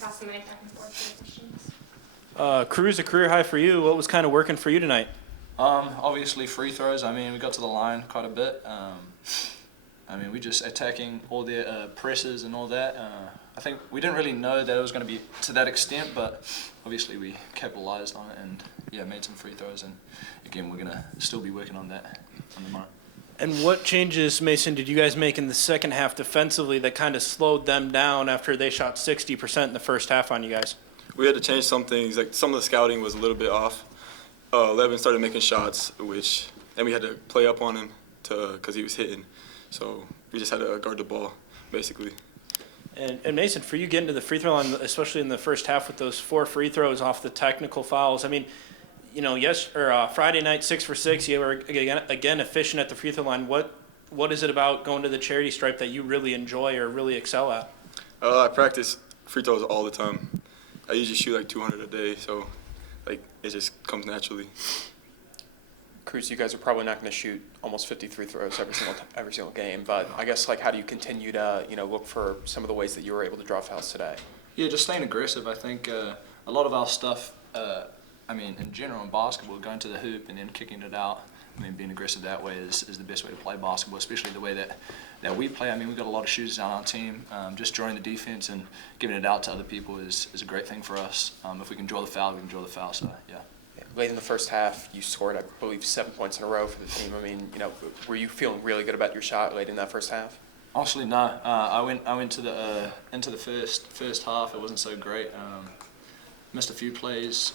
discuss some of the back and forth questions. Cruz, a career high for you. What was kind of working for you tonight? Obviously free throws. I mean, we got to the line quite a bit. I mean, we just attacking all their presses and all that. I think we didn't really know that it was going to be to that extent, but obviously we capitalized on it and yeah, made some free throws. And again, we're going to still be working on that on tomorrow. And what changes, Mason, did you guys make in the second half defensively that kind of slowed them down after they shot 60% in the first half on you guys? We had to change some things. Like some of the scouting was a little bit off. Levin started making shots, and we had to play up on him because he was hitting. So we just had to guard the ball, basically. And Mason, for you getting to the free throw line, especially in the first half with those 4 free throws off the technical fouls, I mean, you know, Friday night 6 for 6, you were again efficient at the free throw line. What is it about going to the charity stripe that you really enjoy or really excel at? I practice free throws all the time. I usually shoot like 200 a day, so like it just comes naturally. Cruz, you guys are probably not going to shoot almost 50 free throws every single game, but I guess like how do you continue to look for some of the ways that you were able to draw fouls today? Yeah, just staying aggressive. I think a lot of our stuff, I mean, in general in basketball, going to the hoop and then kicking it out, I mean, being aggressive that way is the best way to play basketball, especially the way that we play. I mean, we've got a lot of shooters on our team. Just drawing the defense and giving it out to other people is a great thing for us. If we can draw the foul, we can draw the foul, so yeah. Late in the first half, you scored, I believe, 7 points in a row for the team. I mean, were you feeling really good about your shot late in that first half? Honestly, no. I went to the into the first half. It wasn't so great. Missed a few plays,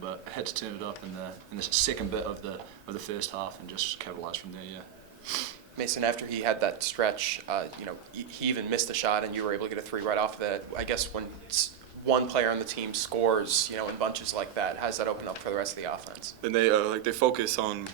but I had to turn it up in the second bit of the first half and just capitalize from there. Yeah. Mason, after he had that stretch, he even missed a shot, and you were able to get a 3 right off of that. I guess when one player on the team scores, in bunches like that, how does that open up for the rest of the offense? Then they focus on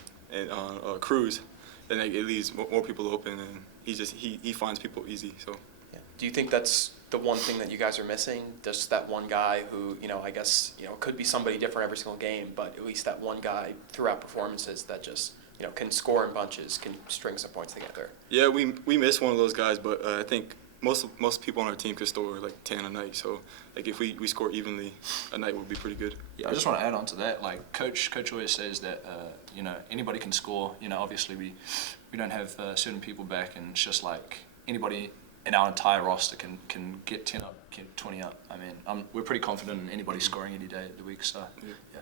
Cruz, and it leaves more people open, and he finds people easy. So. Yeah. Do you think that's the one thing that you guys are missing? Just that one guy who, I guess, could be somebody different every single game, but at least that one guy throughout performances that just, can score in bunches, can string some points together. Yeah, we miss one of those guys, but I think most people on our team could score like 10 a night. So like if we score evenly a night would be pretty good. Yeah, I just want to add on to that. Like coach always says that anybody can score. Obviously we don't have certain people back, and it's just like anybody in our entire roster can get 10 up, get 20 up. I mean, we're pretty confident in anybody scoring any day of the week. So yeah.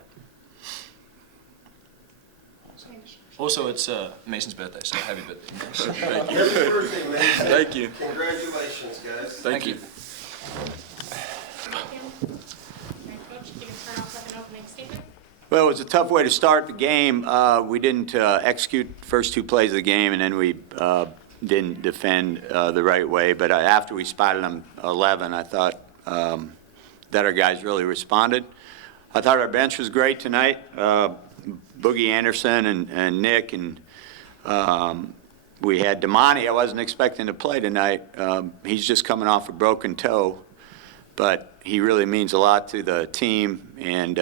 Also, it's Mason's birthday, so happy birthday, Mason. Thank you. Happy birthday, Mason. Thank you. Congratulations, guys. Thank you. Coach, you can turn off like an opening statement. Well, it was a tough way to start the game. We didn't execute the first 2 plays of the game, and then we didn't defend the right way. But after we spotted them 11, I thought that our guys really responded. I thought our bench was great tonight. Boogie Anderson and Nick, and we had Damani. I wasn't expecting to play tonight. He's just coming off a broken toe, but he really means a lot to the team and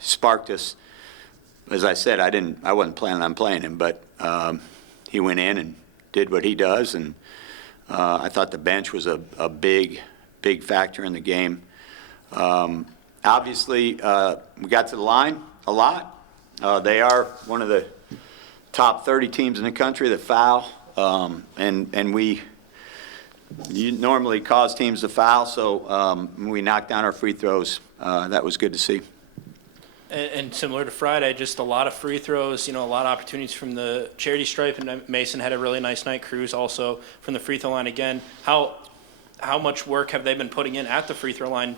sparked us. As I said, I wasn't planning on playing him, but he went in and did what he does, and I thought the bench was a big factor in the game. Obviously, we got to the line a lot. They are one of the top 30 teams in the country that foul, and we normally cause teams to foul, so we knocked down our free throws. That was good to see. And similar to Friday, just a lot of free throws, a lot of opportunities from the charity stripe, and Mason had a really nice night. Cruz also from the free throw line again. How much work have they been putting in at the free throw line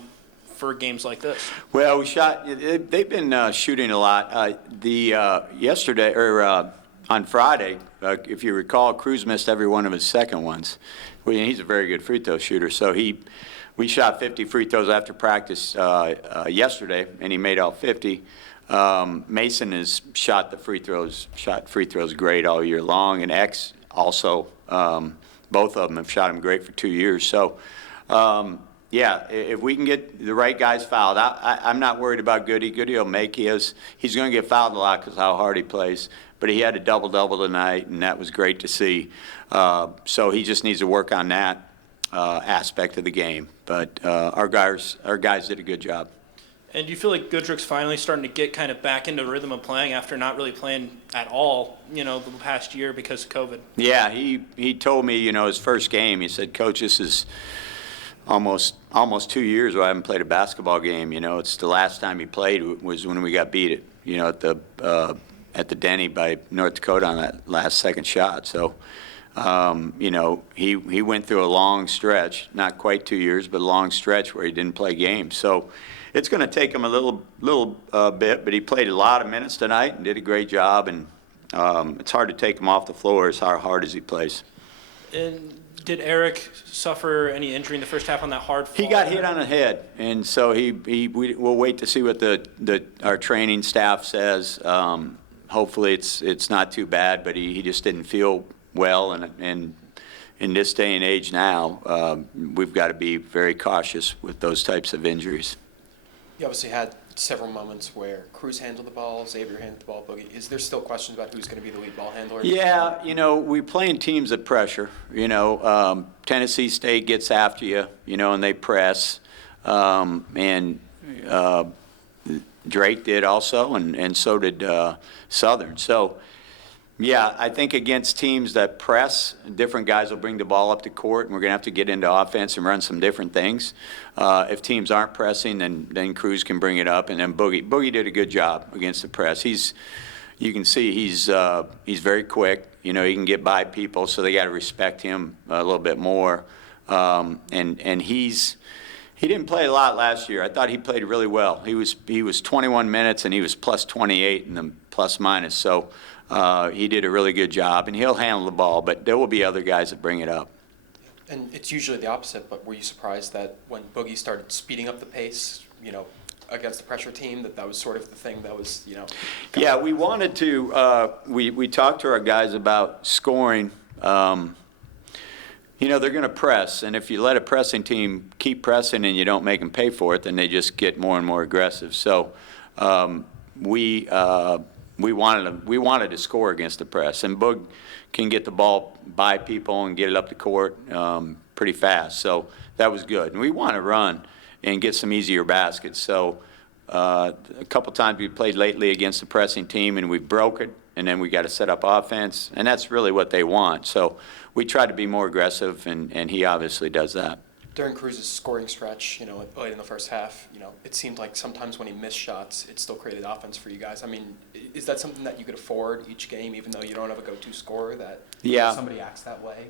for games like this? Well, they've been shooting a lot. Yesterday, or on Friday, if you recall, Cruz missed every one of his second ones. Well, he's a very good free throw shooter, so we shot 50 free throws after practice yesterday, and he made all 50. Mason has shot free throws great all year long, and X also, both of them have shot him great for 2 years. So, yeah, if we can get the right guys fouled, I'm not worried about Goody. Goody will make his. He's going to get fouled a lot because how hard he plays. But he had a double-double tonight, and that was great to see. So he just needs to work on that. aspect of the game. But our guys did a good job. And do you feel like Goodrick's finally starting to get kind of back into the rhythm of playing after not really playing at all, the past year because of COVID? Yeah, he told me, his first game, he said, "Coach, this is almost 2 years where I haven't played a basketball game. It's the last time he played was when we got beat at the Denny by North Dakota on that last second shot." So, he went through a long stretch, not quite 2 years, but a long stretch where he didn't play games. So it's going to take him a little bit, but he played a lot of minutes tonight and did a great job. And it's hard to take him off the floor as hard as he plays. And did Eric suffer any injury in the first half on that hard fall? He got hit on the head, and so we'll wait to see what our training staff says. Hopefully it's not too bad, but he just didn't feel well, and in this day and age now, we've got to be very cautious with those types of injuries. You obviously had several moments where Cruz handled the ball, Xavier handled the ball, Boogie. Is there still questions about who's going to be the lead ball handler? Yeah, we're playing teams that pressure. Tennessee State gets after you, and they press. And Drake did also, and so did Southern. So, yeah, I think against teams that press, different guys will bring the ball up the court, and we're going to have to get into offense and run some different things. If teams aren't pressing, then Cruz can bring it up, and then Boogie did a good job against the press. You can see he's very quick. He can get by people, so they got to respect him a little bit more. And he didn't play a lot last year. I thought he played really well. He was 21 minutes, and he was plus 28 in the plus minus. So. He did a really good job, and he'll handle the ball, but there will be other guys that bring it up. And it's usually the opposite, but were you surprised that when Boogie started speeding up the pace, against the pressure team, that was sort of the thing that was, Yeah, we wanted to, we talked to our guys about scoring. They're going to press, and if you let a pressing team keep pressing and you don't make them pay for it, then they just get more and more aggressive. So we wanted to score against the press, and Boog can get the ball by people and get it up the court pretty fast. So that was good. And we want to run and get some easier baskets. So a couple times we played lately against the pressing team, and we broke it, and then we got to set up offense, and that's really what they want. So we tried to be more aggressive, and he obviously does that. During Cruz's scoring stretch, late in the first half, it seemed like sometimes when he missed shots, it still created offense for you guys. I mean, is that something that you could afford each game, even though you don't have a go-to scorer, that somebody acts that way?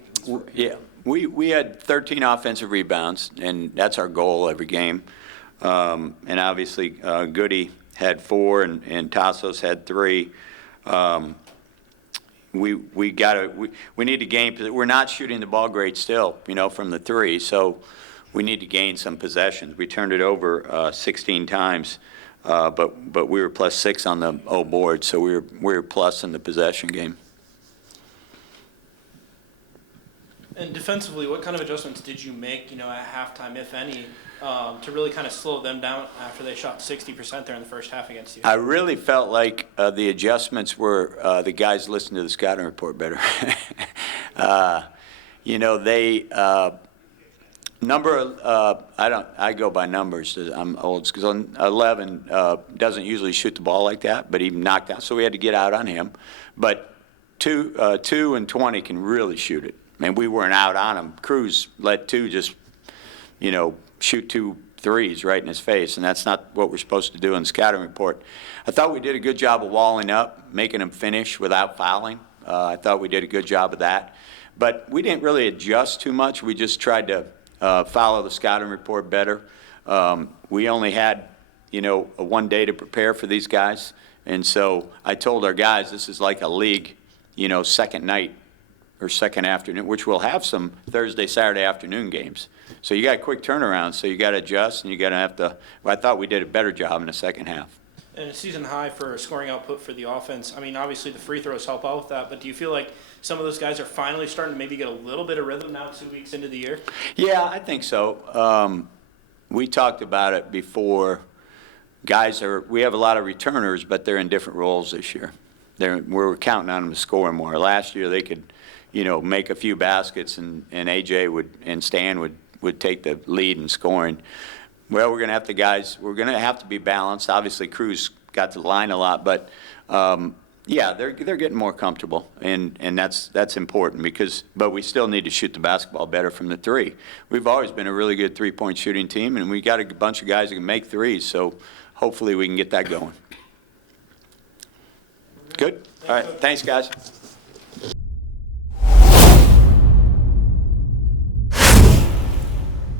Yeah, we had 13 offensive rebounds, and that's our goal every game. And obviously, Goody had 4, and Tassos had 3. We need to gain. We're not shooting the ball great still, from the 3. So we need to gain some possessions. We turned it over 16 times, but we were plus 6 on the board, so we were plus in the possession game. And defensively, what kind of adjustments did you make, at halftime, if any, to really kind of slow them down after they shot 60% there in the first half against you? I really felt like the adjustments were the guys listened to the scouting report better. I go by numbers. I'm old because 11 doesn't usually shoot the ball like that, but he knocked out, so we had to get out on him. But 2 and 20 can really shoot it. And we weren't out on him. Cruz let 2 just, shoot 2 threes right in his face, and that's not what we're supposed to do in the scouting report. I thought we did a good job of walling up, making him finish without fouling. I thought we did a good job of that. But we didn't really adjust too much. We just tried to follow the scouting report better. We only had, one day to prepare for these guys. And so I told our guys this is like a league, second night or second afternoon, which we'll have some Thursday, Saturday afternoon games. So you got a quick turnaround, so you got to adjust, and you got to have to. Well, I thought we did a better job in the second half. And a season high for scoring output for the offense. I mean, obviously the free throws help out with that, but do you feel like some of those guys are finally starting to maybe get a little bit of rhythm now 2 weeks into the year? Yeah, I think so. We talked about it before. We have a lot of returners, but they're in different roles this year. we're counting on them to score more. Last year, they could, make a few baskets, and AJ and Stan would take the lead in scoring. Well, we're going to have to be balanced. Obviously, Cruz got to the line a lot, but yeah, they're getting more comfortable, and that's important but we still need to shoot the basketball better from the three. We've always been a really good three-point shooting team, and we got a bunch of guys who can make threes, so hopefully we can get that going. Good? All right, thanks, guys.